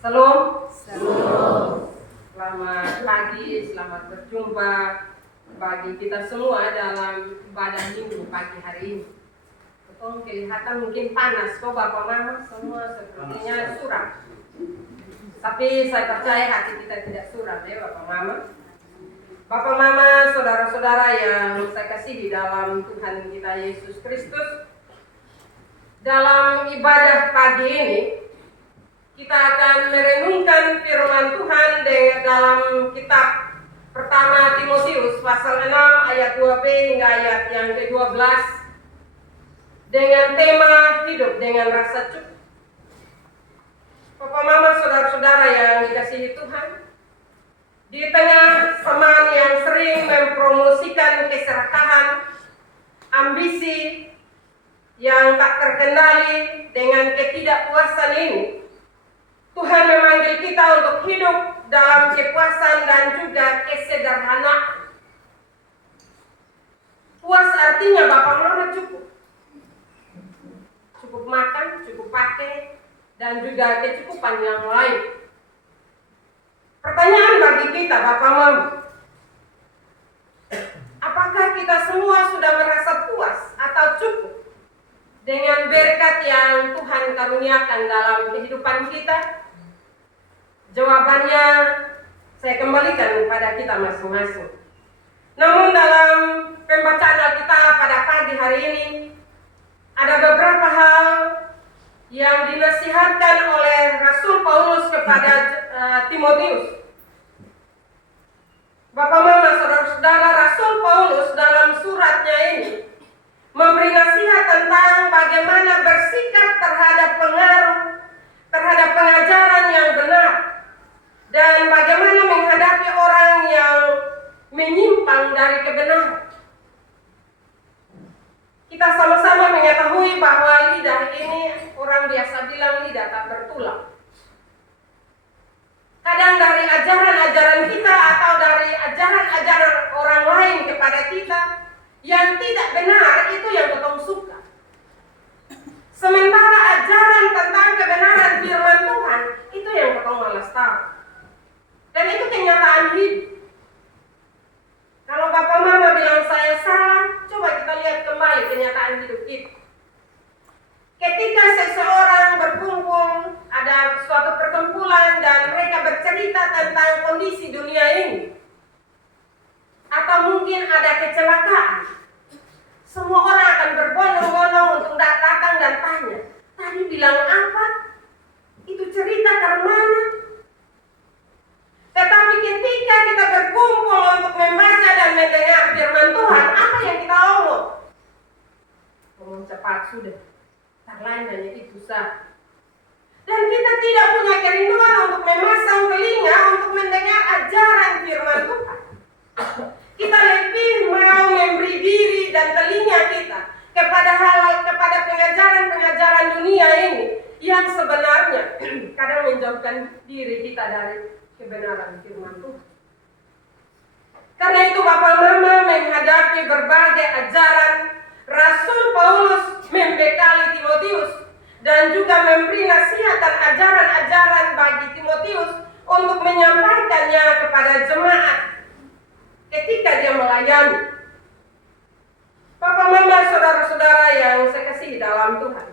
Salam. Salam. Selamat pagi, selamat berjumpa bagi kita semua dalam ibadah minggu pagi hari ini. Betul, kelihatan mungkin panas, kok Bapak Mama semua sepertinya suram. Tapi saya percaya hati kita tidak suram ya Bapak Mama. Bapak Mama, saudara-saudara yang saya kasihi dalam Tuhan kita Yesus Kristus. Dalam ibadah pagi ini kita akan merenungkan firman Tuhan dalam kitab pertama Timotius pasal 6 ayat 2b hingga ayat yang ke-12 dengan tema hidup dengan rasa cukup. Bapak Mama, saudara-saudara yang dikasihi Tuhan, di tengah zaman yang sering mempromosikan keserakahan, ambisi yang tak terkendali dengan ketidakpuasan ini, Tuhan memanggil kita untuk hidup dalam kepuasan dan juga kesederhanaan. Puas artinya Bapak Mama cukup. Cukup makan, cukup pakai, dan juga kecukupan yang lain. Pertanyaan bagi kita Bapak Mama, apakah kita semua sudah merasa puas atau cukup dengan berkat yang Tuhan karuniakan dalam kehidupan kita? Jawabannya saya kembalikan kepada kita masing-masing. Namun dalam pembacaan Alkitab pada pagi hari ini, ada beberapa hal yang dinasihatkan oleh Rasul Paulus kepada Timotius. Bapak Mama, saudara-saudara, Rasul Paulus dalam suratnya ini memberi nasihat tentang bagaimana bersikap terhadap pengaruh, terhadap pengajaran yang benar, dan bagaimana menghadapi orang yang menyimpang dari kebenaran. Kita sama-sama mengetahui bahwa lidah ini, orang biasa bilang lidah tak bertulang. Kadang dari ajaran-ajaran kita atau dari ajaran-ajaran orang lain kepada kita yang tidak benar, itu yang kita suka. Sementara ajaran tentang kebenaran firman Tuhan, itu yang kita malas tahu. Dan itu kenyataan hidup. Kalau Bapak Mama bilang saya salah, coba kita lihat kembali kenyataan hidup kita. Ketika seseorang berkumpul, ada suatu perkumpulan dan mereka bercerita tentang kondisi dunia ini, atau mungkin ada kecelakaan, semua orang akan berbondong-bondong untuk datang dan tanya, tadi bilang apa? Itu cerita ke mana? Tetapi ketika kita berkumpul untuk membaca dan mendengar firman Tuhan, apa yang kita omong? Ngomong cepat sudah, tak lain hanya itu saja. Dan kita tidak punya kerinduan untuk memasang telinga untuk mendengar ajaran firman Tuhan. Kita lebih mau memberi diri dan telinga kita kepada hal-hal, kepada pengajaran-pengajaran dunia ini yang sebenarnya kadang menjauhkan diri kita dari kebenaran firman Tuhan. Karena itu Bapak Mama, menghadapi berbagai ajaran, Rasul Paulus membekali Timotius dan juga memberi nasihat dan ajaran-ajaran bagi Timotius untuk menyampaikannya kepada jemaat ketika dia melayani. Bapak Mama, saudara-saudara yang saya kasihi dalam Tuhan,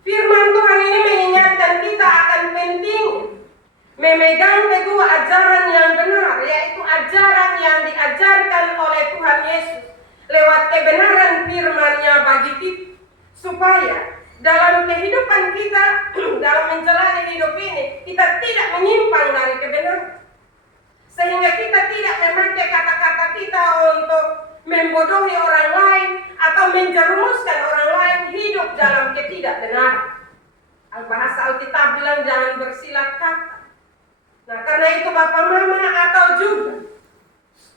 firman Tuhan ini mengingatkan kita akan penting memegang teguh ajaran yang benar, yaitu ajaran yang diajarkan oleh Tuhan Yesus lewat kebenaran firman-Nya bagi kita, supaya dalam kehidupan kita, dalam menjalani hidup ini, kita tidak menyimpang dari kebenaran, sehingga kita tidak memakai kata-kata kita untuk membodohi orang lain atau menjerumuskan orang lain hidup dalam ketidakbenaran. Bahasa Alkitab bilang jangan bersilat kata. Nah, karena itu Bapak Mama, atau juga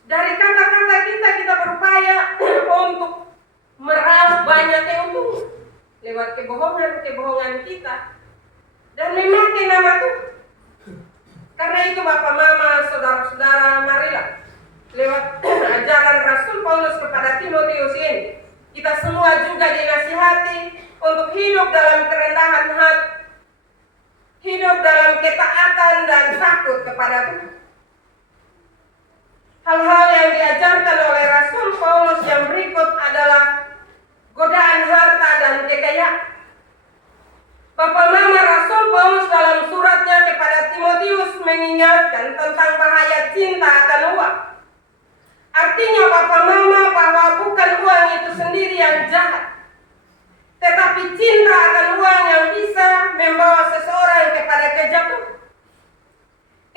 dari kata-kata kita berupaya untuk meraup banyak keuntungan lewat kebohongan kita dan memakai nama Tuhan. Karena itu Bapak Mama, saudara-saudara, marilah lewat ajaran Rasul Paulus kepada Timotius ini, kita semua juga dinasihati untuk hidup dalam kerendahan hati, hidup dalam ketaatan dan takut kepada Tuhan. Hal-hal yang diajarkan oleh Rasul Paulus yang berikut adalah godaan harta dan kekayaan. Bapak Mama, Rasul Paulus dalam suratnya kepada Timotius mengingatkan tentang bahaya cinta akan uang. Artinya Bapak Mama bahwa bukan uang itu sendiri yang jahat, tetapi cinta akan uang yang bisa membawa seseorang kepada kejatuhan.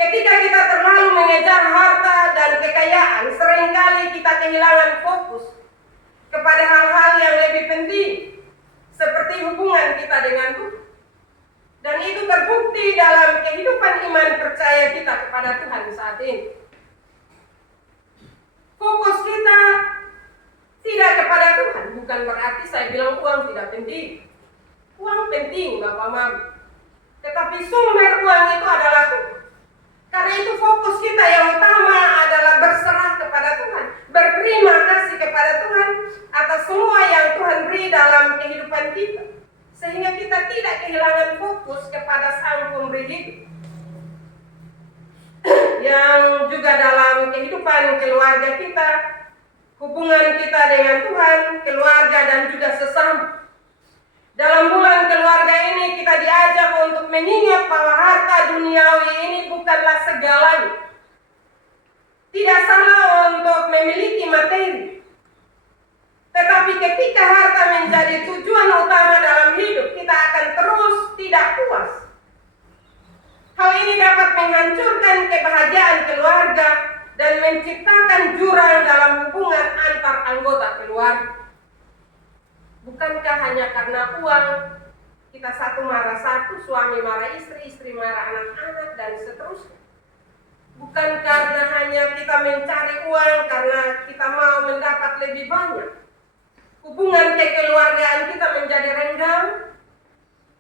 Ketika kita terlalu mengejar harta dan kekayaan, seringkali kita kehilangan fokus kepada hal-hal yang lebih penting, seperti hubungan kita dengan Tuhan. Dan itu terbukti dalam kehidupan iman percaya kita kepada Tuhan saat ini. Fokus kita tidak kepada Tuhan, bukan berarti saya bilang uang tidak penting. Uang penting, Bapak Mama. Tetapi sumber uang itu adalah Tuhan. Karena itu fokus kita yang utama adalah berserah kepada Tuhan, berterima kasih kepada Tuhan atas semua yang Tuhan beri dalam kehidupan kita, sehingga kita tidak kehilangan fokus kepada Sang Pemberi hidup. Yang juga dalam kehidupan keluarga kita, hubungan kita dengan Tuhan, keluarga dan juga sesama. Dalam bulan keluarga ini kita diajak untuk mengingat bahwa harta duniawi ini bukanlah segalanya. Tidak salah untuk memiliki materi, tetapi ketika harta menjadi tujuan utama dalam hidup, kita akan terus tidak puas. Hal ini dapat menghancurkan kebahagiaan keluarga dan menciptakan jurang dalam hubungan antar anggota keluarga. Bukankah hanya karena uang kita satu marah satu, suami marah istri, istri marah anak-anak, dan seterusnya? Bukan karena hanya kita mencari uang karena kita mau mendapat lebih banyak, hubungan kekeluargaan kita menjadi renggang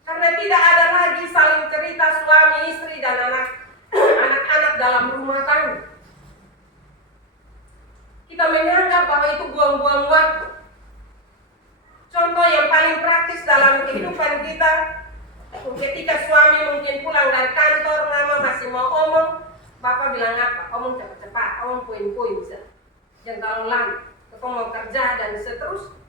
karena tidak ada lagi saling cerita suami istri dan anak-anak dalam rumah tangga. Kita menganggap bahwa itu buang-buang waktu. Contoh yang paling praktis dalam kehidupan kita, ketika suami mungkin pulang dari kantor, mama masih mau omong, bapak bilang apa? Omong cepat-cepat, omong poin-poin saja. Jangan terlalu lama, kita mau kerja dan seterusnya.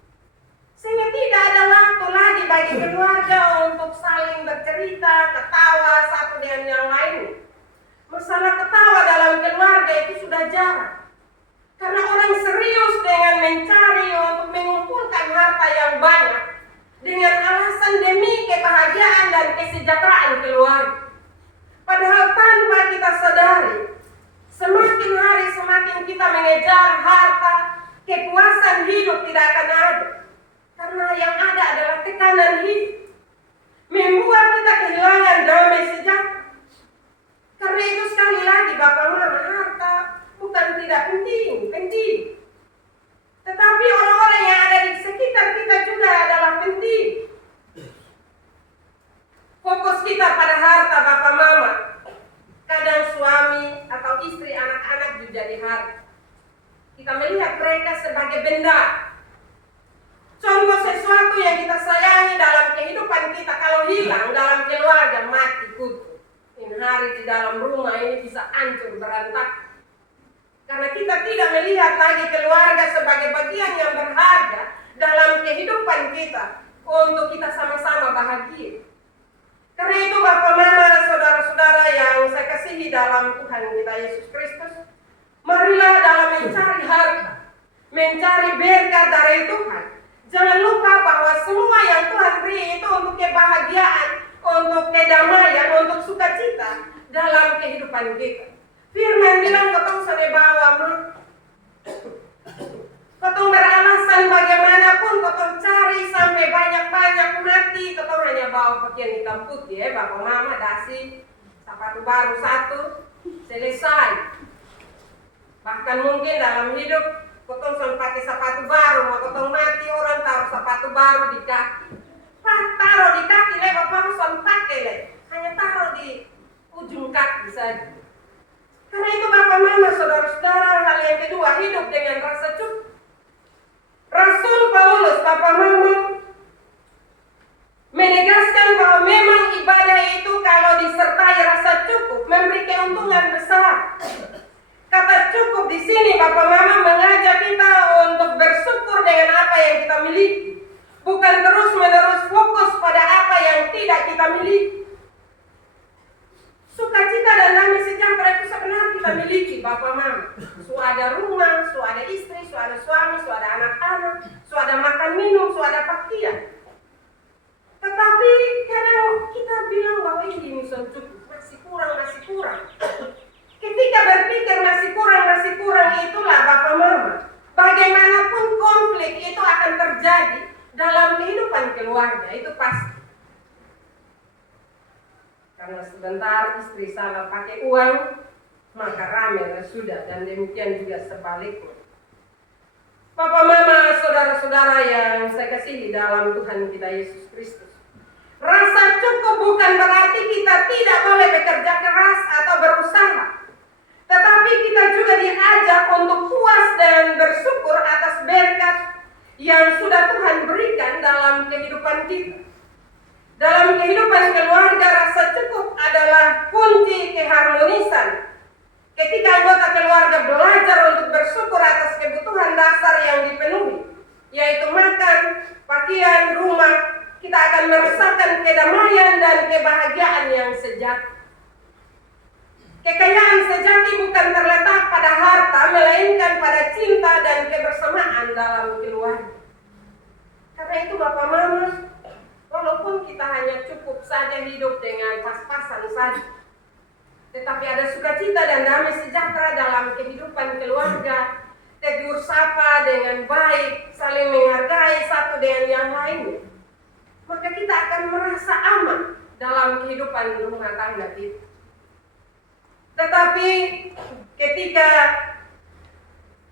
Sehingga tidak ada waktu lagi bagi keluarga untuk saling bercerita, ketawa satu dengan yang lain. Masalah ketawa dalam keluarga itu sudah jarang. Karena orang serius dengan mencari untuk mengumpulkan harta yang banyak dengan alasan demi kebahagiaan dan kesejahteraan keluarga. Padahal tanpa kita sadari, semakin hari semakin kita mengejar harta, kepuasan hidup tidak akan ada. Karena yang ada adalah tekanan hidup, membuat kita kehilangan damai sejahtera. Karena itu sekali lagi Bapak Mama, harta bukan tidak penting. Tetapi orang-orang yang ada di sekitar kita juga adalah penting. Fokus kita pada harta Bapak Mama. Kadang suami atau istri, anak-anak juga jadi harta. Kita melihat mereka sebagai benda. Contoh sesuatu yang kita sayangi dalam kehidupan kita, kalau hilang dalam keluarga, mati kutu. Ini hari di dalam rumah ini bisa hancur, berantakan. Karena kita tidak melihat lagi keluarga sebagai bagian yang berharga dalam kehidupan kita untuk kita sama-sama bahagia. Karena itu Bapak Mama, saudara-saudara yang saya kasihi dalam Tuhan kita Yesus Kristus, marilah dalam mencari harta, mencari berkat dari Tuhan, jangan lupa bahwa semua yang Tuhan beri itu untuk kebahagiaan, untuk kedamaian, untuk sukacita dalam kehidupan kita. Firman bilang ketong sane bawa ketong beralasan bagaimanapun, ketong cari sampai banyak-banyak mati, ketong hanya bawa pakaian hitam putih, Bapak Mama, dasi, sepatu baru satu, selesai. Bahkan mungkin dalam hidup ketong sampai pakai sepatu baru, mau ketong mati orang taruh sepatu baru di kaki. Taruh di kaki, Bapak Mama sampai pakai, hanya taruh di ujung kaki saja. Karena itu Bapak Mama, saudara-saudara, hal yang kedua, hidup dengan rasa cukup. Rasul Paulus, Bapak Mama, menegaskan bahwa memang ibadah itu kalau disertai rasa cukup memberi keuntungan besar. Kata cukup di sini Bapak Mama mengajak kita untuk bersyukur dengan apa yang kita miliki, bukan terus-menerus fokus pada apa yang tidak kita miliki. Sukacita dan damai sejahtera itu sebenarnya kita miliki Bapak Mama. Su ada rumah, su ada istri, su ada suami, su ada anak-anak, su ada makan minum, su ada pakaian. Tetapi kadang kita bilang bahwa ini cukup, masih kurang. Ketika berpikir masih kurang itulah Bapak Mama, bagaimanapun konflik itu akan terjadi dalam kehidupan keluarga, itu pasti. Karena sebentar istri salah pakai uang, maka rame sudah, dan demikian juga sebaliknya. Bapak Mama, saudara-saudara yang saya kasihi dalam Tuhan kita Yesus Kristus, rasa cukup bukan berarti kita tidak boleh bekerja keras atau berusaha, tetapi kita juga diajak untuk puas dan bersyukur atas berkat yang sudah Tuhan berikan dalam kehidupan kita. Dalam kehidupan keluarga, rasa cukup adalah kunci keharmonisan. Ketika anggota keluarga belajar untuk bersyukur atas kebutuhan dasar yang dipenuhi, yaitu makan, pakaian, rumah, kita akan merasakan kedamaian dan kebahagiaan yang sejati. Kekayaan sejati bukan terletak pada harta, melainkan pada cinta dan kebersamaan dalam keluarga. Karena itu Bapak Mama, walaupun kita hanya cukup saja hidup dengan pas-pasan saja, tetapi ada sukacita dan damai sejahtera dalam kehidupan keluarga, tegur sapa dengan baik, saling menghargai satu dengan yang lainnya, maka kita akan merasa aman dalam kehidupan rumah tangga kita. Tetapi ketika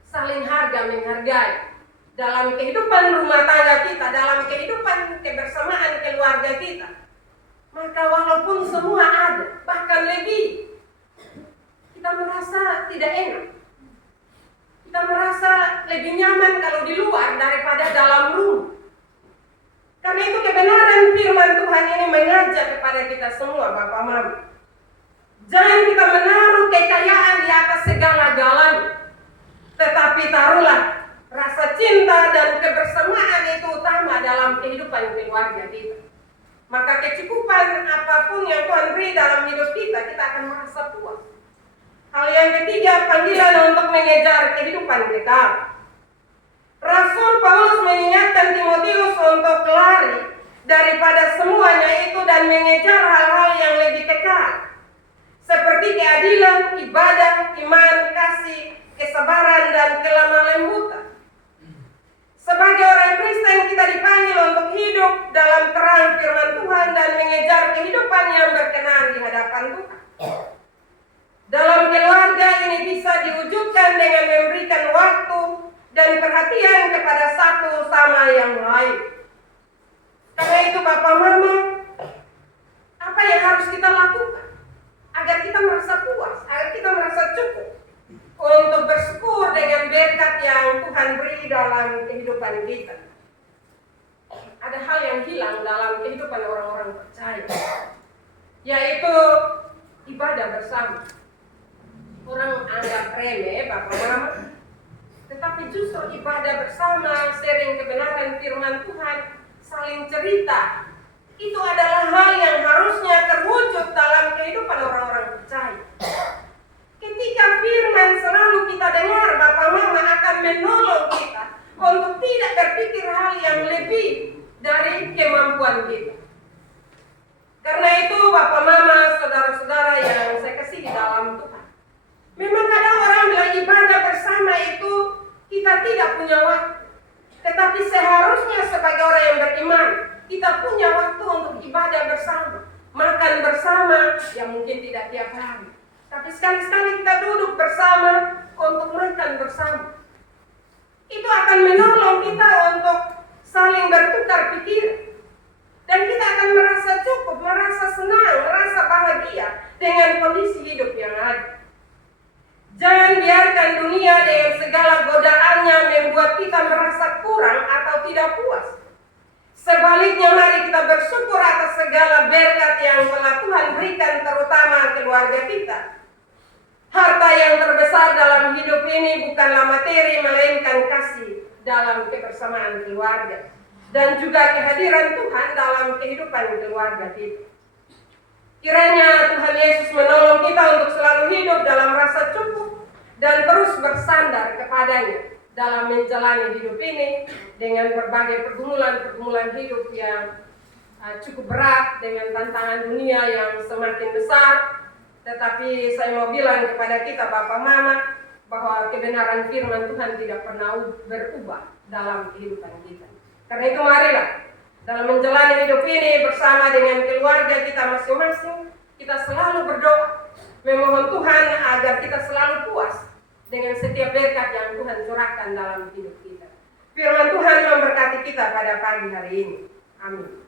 saling harga menghargai dalam kehidupan rumah tangga kita, dalam kehidupan kebersamaan keluarga kita, maka walaupun semua ada, bahkan lebih, kita merasa tidak enak. Kita merasa lebih nyaman kalau di luar daripada dalam rumah. Karena itu kebenaran firman Tuhan ini mengajak kepada kita semua Bapak Mama. Jangan kita menaruh kekayaan di atas segala-galanya, tetapi taruhlah rasa cinta dan kebersamaan itu utama dalam kehidupan keluarga kita. Maka kecukupan apapun yang Tuhan beri dalam hidup kita, kita akan merasa puas. Hal yang ketiga, panggilan untuk mengejar kehidupan kekal. Rasul Paulus mengingatkan Timotius untuk lari daripada semuanya itu dan mengejar hal-hal yang lebih kekal, seperti keadilan, ibadah, iman, kasih, kesabaran, dan kelemah lembutan. Sebagai orang Kristen, kita dipanggil untuk hidup dalam terang firman Tuhan dan mengejar kehidupan yang berkenan di hadapan Tuhan. Dalam keluarga ini bisa diwujudkan dengan memberikan waktu dan perhatian kepada satu sama yang lain. Karena itu Bapak Mama, apa yang harus kita lakukan agar kita merasa puas, agar kita merasa cukup untuk bersyukur dengan berkat yang Tuhan beri dalam kehidupan kita? Ada hal yang hilang dalam kehidupan orang-orang percaya, yaitu ibadah bersama. Orang anggap remeh Bapak Mama, tetapi justru ibadah bersama, sharing kebenaran firman Tuhan, saling cerita, itu adalah hal yang harusnya terwujud dalam kehidupan orang-orang percaya. Ketika firman selalu kita dengar, Bapak Mama, akan menolong kita untuk tidak berpikir hal yang lebih dari kemampuan kita. Karena itu Bapak Mama, saudara-saudara yang saya kasih di dalam Tuhan, memang kadang orang bilang ibadah bersama itu kita tidak punya waktu. Tetapi seharusnya sebagai orang yang beriman, kita punya waktu untuk ibadah bersama, makan bersama, yang mungkin tidak tiap hari, tapi sekali-sekali kita duduk bersama untuk makan bersama. Itu akan menolong kita untuk saling bertukar pikiran, dan kita akan merasa cukup, merasa senang, merasa bahagia dengan kondisi hidup yang ada. Jangan biarkan dunia dengan segala godaannya membuat kita merasa kurang atau tidak puas. Sebaliknya mari kita bersyukur atas segala berkat yang telah Tuhan berikan, terutama keluarga kita. Harta yang terbesar dalam hidup ini bukanlah materi, melainkan kasih dalam kebersamaan keluarga. Dan juga kehadiran Tuhan dalam kehidupan keluarga kita. Kiranya Tuhan Yesus menolong kita untuk selalu hidup dalam rasa cukup dan terus bersandar kepadanya dalam menjalani hidup ini dengan berbagai pergumulan-pergumulan hidup yang cukup berat, dengan tantangan dunia yang semakin besar. Tetapi saya mau bilang kepada kita Bapak Mama bahwa kebenaran firman Tuhan tidak pernah berubah dalam kehidupan kita. Karena itu marilah dalam menjalani hidup ini bersama dengan keluarga kita masing-masing, kita selalu berdoa memohon Tuhan agar kita selalu puas dengan setiap berkat yang Tuhan curahkan dalam hidup kita. Firman Tuhan memberkati kita pada pagi hari ini. Amin.